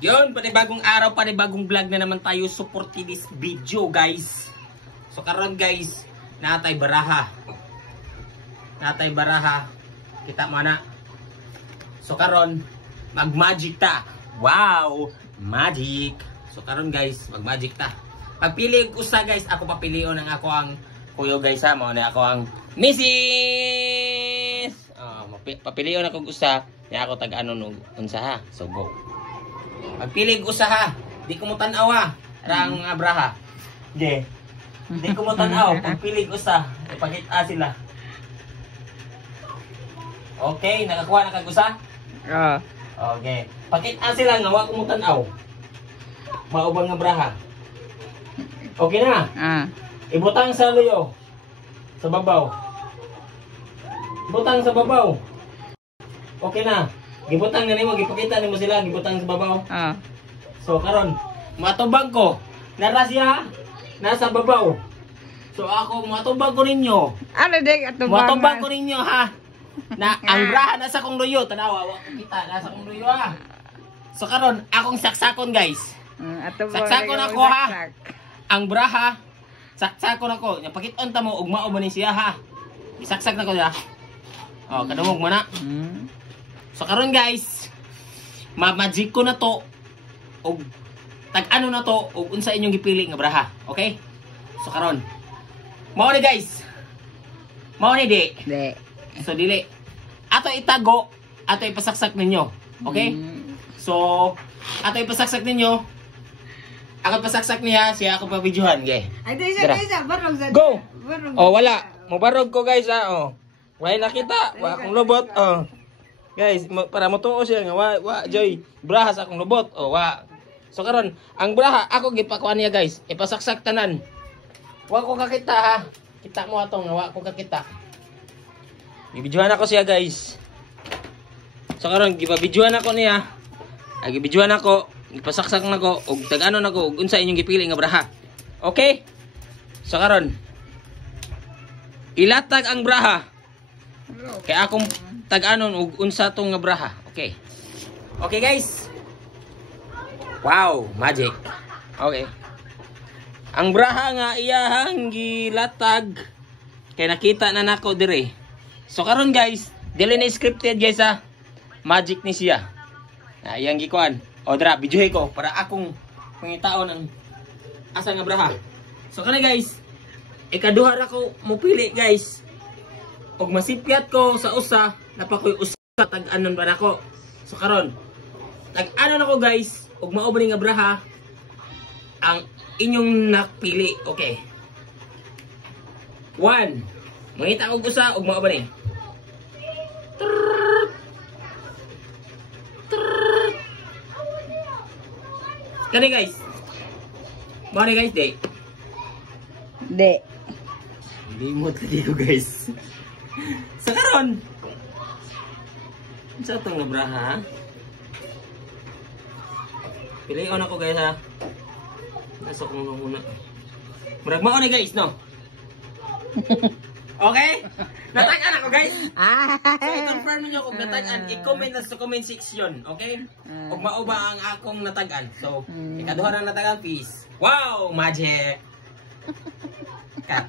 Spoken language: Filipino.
Yun, panibagong araw, panibagong vlog na naman tayo. Support this video, guys. So karon guys, natay baraha. Natay baraha. Kita mo na. So karon, mag-magic ta. Wow, magic. So karon guys, mag-magic ta. Pagpili ko sa guys, ako papilion ng ako ang kuyo guys ha. Mao na ako ang Mrs. Papilion ako usa. Ya ako tag-ano no unsa ha. So go. Pagpili ko usa ha. Di ko mo tan-aw ha. Rang abraha. Di. Di ko mo tan-aw. Pagpili ko usa. Ipakita sila. Okay, nakakuha na kag usa? Okay. Pakita sila nga wa ko mo tan-aw. Maubang nga braha. Okay na? Ibutang sa luyo. Sa babaw. Ibutang sa babaw. Okay na. Gibutang na nimo, gipakita nimo sila, gibutang sa babaw. So karon, matubag ko. Nara siya nasa babaw. So ako matubag ko ninyo. Ano ding atubag? Matubag ko ninyo ha. Na ang braha nasa kong luyo, tanawa, wa ko kita nasa kong luyo ha. So karon, akong saksakon guys. Saksakon ako ha. Ang braha, saksakon ako. Napakit-on ta mo ug mao man ni siya ha. Isaksak na ko ya. Oh, kadungog mo na. So karon guys, ma-magic ko na to og tag-ano na to og unsa inyong gipili nga braha, okay? So karon. Mao ni guys. Mao ni di. So dili. Ato itago, ato ipasaksak ninyo, okay? So ato ipasaksak ninyo. Ako pasaksak niya, siya ako pa-videohan, gay. Ay, isa, barog sa. Go. Oh, wala. Mubarog ko guys ha, oh. Wala nakita, wa akong lubot, oh. Guys, para motuo siya nga wa joy braha sa akong lubot. Oh, wa. So karon, ang braha ako gipakuan niya guys. Ipasaksak tanan. Wa ko kakita ha. Kita mo atong nga wa ko kakita. Gibidyohan ako siya guys. So karon gibabidyohan ako niya. Ay gibidyohan ako, ipasaksak nako og tag-ano nako og unsa inyong gipili nga braha. Okay? So karon, ilatag ang braha. Kay akong tag-anon og unsa tong nga braha. Okay. Okay guys. Wow, magic. Okay. Ang braha nga iyahang gilatag kay nakita na nako dire. So karon guys, dili na scripted guys ha. Magic ni siya. Iyang gikuan. O dra, videohe ko para akong pangitaon ang asa nga braha. So kana guys, ikaduha ra ko mo pili guys. Og masipyat ko sa usa, napakoy usa tag-anon ba nako. So karon, tag-anon ako guys, og mao ba nga braha ang inyong napili. Okay. 1. Mangita og usa og mao ba ni? Kani guys. Mao ni guys, di. Hindi mo tadi ko guys. Sa karon. Sa tong braha. Pilion ako guys ha. Nasa ko muna. Murag mao ni guys no. Okay? Natag-an ako guys. So i-confirm niyo kung natag-an, i-comment na sa comment section, okay? Kung mao ba ang akong natag-an. So, ikaduha na natag-an, peace. Wow, magic. Cut.